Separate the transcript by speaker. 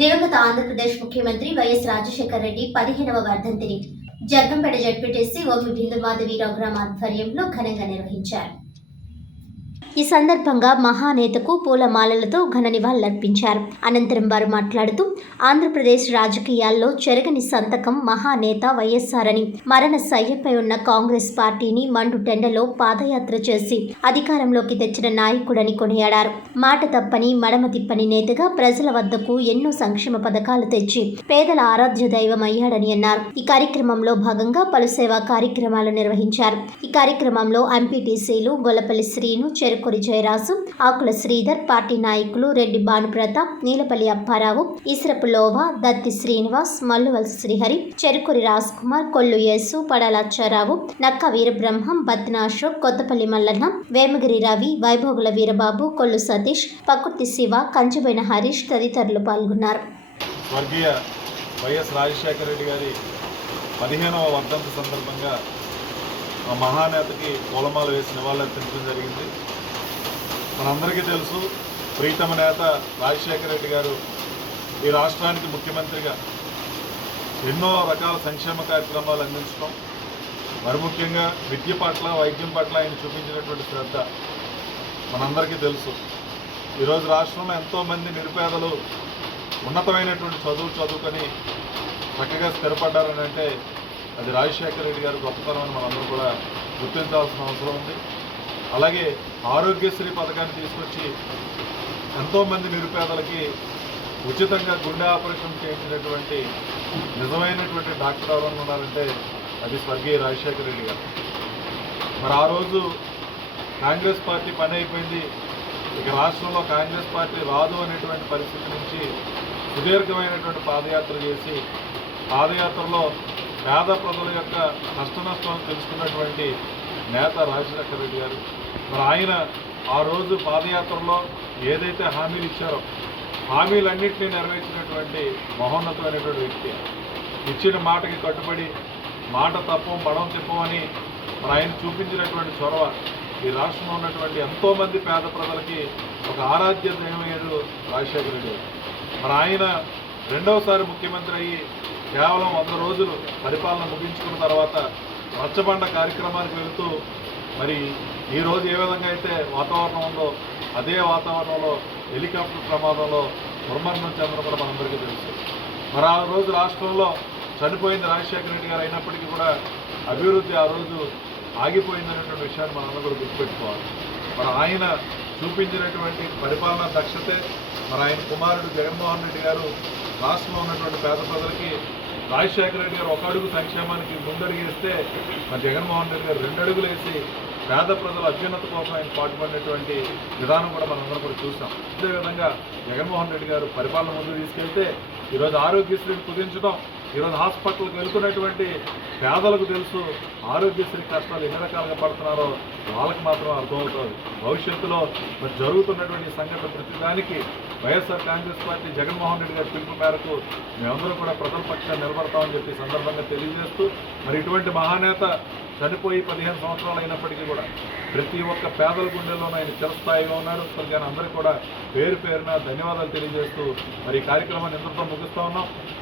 Speaker 1: దివంగత ఆంధ్రప్రదేశ్ ముఖ్యమంత్రి వైఎస్ రాజశేఖర రెడ్డి పదిహేనవ వర్ధంతిని. జగ్గంపేట జడ్పీటీసీ ఒమ్మి బిందు మాధవి ప్రోగ్రాం ఆధ్వర్యంలో ఘనంగా నిర్వహించారు. ఈ సందర్భంగా మహానేతకు పూలమాలలతో ఘన నివాళులర్పించారు. అనంతరం వారు మాట్లాడుతూ ఆంధ్రప్రదేశ్ రాజకీయాల్లో చెరగని సంతకం మహానేత వైఎస్ఆర్ అని మరణ సయ్యపై ఉన్న కాంగ్రెస్ పార్టీని మండు టెండలో పాదయాత్ర చేసి అధికారంలోకి తెచ్చిన నాయకుడని కొనియాడారు. మాట తప్పని మడమ తిప్పని నేతగా ప్రజల వద్దకు ఎన్నో సంక్షేమ పథకాలు తెచ్చి పేదల ఆరాధ్య దైవం అయ్యాడని అన్నారు. ఈ కార్యక్రమంలో భాగంగా పలు సేవా కార్యక్రమాలు నిర్వహించారు. ఈ కార్యక్రమంలో ఎంపీటీసీలు గొల్లపల్లి శ్రీను చెరుకురి జయరాజు ఆకుల శ్రీధర్ పార్టీ నాయకులు రెడ్డి భానుప్రతాప్ నీలపల్లి అప్పారావు ఈశ్రపు లోవా దత్తి శ్రీనివాస్ మల్లువలస శ్రీహరి చెరుకురి రాజ్ కుమార్ కొల్లు యేసు పడాల అచ్చారావు నక్క వీరబ్రహ్మం బత్న అశోక్ కొత్తపల్లి మల్లన్న వేమగిరి రవి వైభోగుల వీరబాబు కొల్లు సతీష్ పకుర్తి శివ కంచుబైన హరీష్ తదితరులు పాల్గొన్నారు.
Speaker 2: స్వర్గీయ వైఎస్ రాజశేఖర రెడ్డి గారి పదిహేనవ వర్ధంతి సందర్భంగా ఆ మహానేతకి పూలమాల వేసి నివాళులర్పించడం జరిగింది. మనందరికీ తెలుసు ప్రీతమ నేత రాజశేఖర రెడ్డి గారు ఈ రాష్ట్రానికి ముఖ్యమంత్రిగా ఎన్నో రకాల సంక్షేమ కార్యక్రమాలు అందించడం మరి ముఖ్యంగా విద్య పట్ల వైద్యం పట్ల ఆయన చూపించినటువంటి శ్రద్ధ మనందరికీ తెలుసు. ఈరోజు రాష్ట్రంలో ఎంతోమంది నిరుపేదలు ఉన్నతమైనటువంటి చదువు చదువుకొని చక్కగా స్థిరపడ్డారని అంటే అది రాజశేఖర రెడ్డి గారి గొప్పతనం అని మనందరం కూడా గుర్తించాల్సిన అవసరం ఉంది. అలాగే ఆరోగ్యశ్రీ పథకాన్ని తీసుకొచ్చి ఎంతోమంది నిరుపేదలకి ఉచితంగా గుండె ఆపరేషన్ చేయించినటువంటి నిజమైనటువంటి డాక్టర్ ఎవరన్నా ఉన్నారంటే అది స్వర్గీయ రాజశేఖర రెడ్డి గారు. మరి ఆ రోజు కాంగ్రెస్ పార్టీ పని అయిపోయింది. ఇక రాష్ట్రంలో కాంగ్రెస్ పార్టీ రాదు అనేటువంటి పరిస్థితి నుంచి సుదీర్ఘమైనటువంటి పాదయాత్ర చేసి పాదయాత్రలో పేద ప్రజల యొక్క కష్ట నష్టాలను తెలుసుకున్నటువంటి నేత రాజశేఖర రెడ్డి గారు. మరి ఆయన ఆ రోజు పాదయాత్రలో ఏదైతే హామీలు ఇచ్చారో హామీలన్నింటినీ నెరవేర్చినటువంటి మహోన్నతమైనటువంటి వ్యక్తి ఇచ్చిన మాటకి కట్టుబడి మాట తప్పం బడం తిప్పమని మరి ఆయన చూపించినటువంటి చొరవ ఈ రాష్ట్రంలో ఉన్నటువంటి ఎంతోమంది పేద ప్రజలకి ఒక ఆరాధ్య దైవమయ్యాడు రాజశేఖర రెడ్డి మరి ఆయన రెండవసారి ముఖ్యమంత్రి అయ్యి కేవలం వంద రోజులు పరిపాలన ముగించుకున్న తర్వాత రచ్చబండ కార్యక్రమానికి వెళుతూ మరి ఈరోజు ఏ విధంగా అయితే వాతావరణం ఉందో అదే వాతావరణంలో హెలికాప్టర్ ప్రమాదంలో దుర్మరణం చెందడం కూడా మనందరికీ తెలుసు. మరి ఆ రోజు రాష్ట్రంలో చనిపోయింది రాజశేఖర రెడ్డి గారు అయినప్పటికీ కూడా అభివృద్ధి ఆ రోజు ఆగిపోయిందనేటువంటి విషయాన్ని మనందరం కూడా గుర్తుపెట్టుకోవాలి. మరి ఆయన చూపించినటువంటి పరిపాలనా దక్షతే మరి ఆయన కుమారుడు జగన్మోహన్ రెడ్డి గారు రాష్ట్రంలో ఉన్నటువంటి పేద ప్రజలకి రాజశేఖర రెడ్డి గారు ఒక అడుగు సంక్షేమానికి ముందడుగు వేస్తే జగన్మోహన్ రెడ్డి గారు రెండు అడుగులు వేసి పేద ప్రజల అభ్యున్నత కోసం ఆయన పాటుపడినటువంటి విధానం కూడా మనందరం కూడా చూసాం. అదేవిధంగా జగన్మోహన్ రెడ్డి గారు పరిపాలన ముందుకు తీసుకెళ్తే ఈరోజు ఆరోగ్యశ్రీని కుదించడం ఈరోజు హాస్పిటల్కి వెళ్తున్నటువంటి పేదలకు తెలుసు ఆరోగ్యశ్రీ కష్టాలు ఎన్ని రకాలుగా పడుతున్నారో వాళ్ళకి మాత్రం అర్థమవుతుంది. భవిష్యత్తులో మరి జరుగుతున్నటువంటి సంఘటన ప్రతిదానికి YSR Congress party Jaganmohan Reddy గారి పిలుపు మేరకు మేమందరం కూడా ప్రజల పక్షాన్ని నిలబడతామని చెప్పి సందర్భంగా తెలియజేస్తూ మరి ఇటువంటి మహానేత చనిపోయి పదిహేను సంవత్సరాలు అయినప్పటికీ కూడా ప్రతి ఒక్క పేదల గుండెల్లోనూ ఆయన చిరస్థాయిగా ఉన్నారు. కానీ అందరికీ కూడా పేరు పేరున ధన్యవాదాలు తెలియజేస్తూ మరి ఈ కార్యక్రమాన్ని ఇంతతో ముగిస్తూ ఉన్నాం.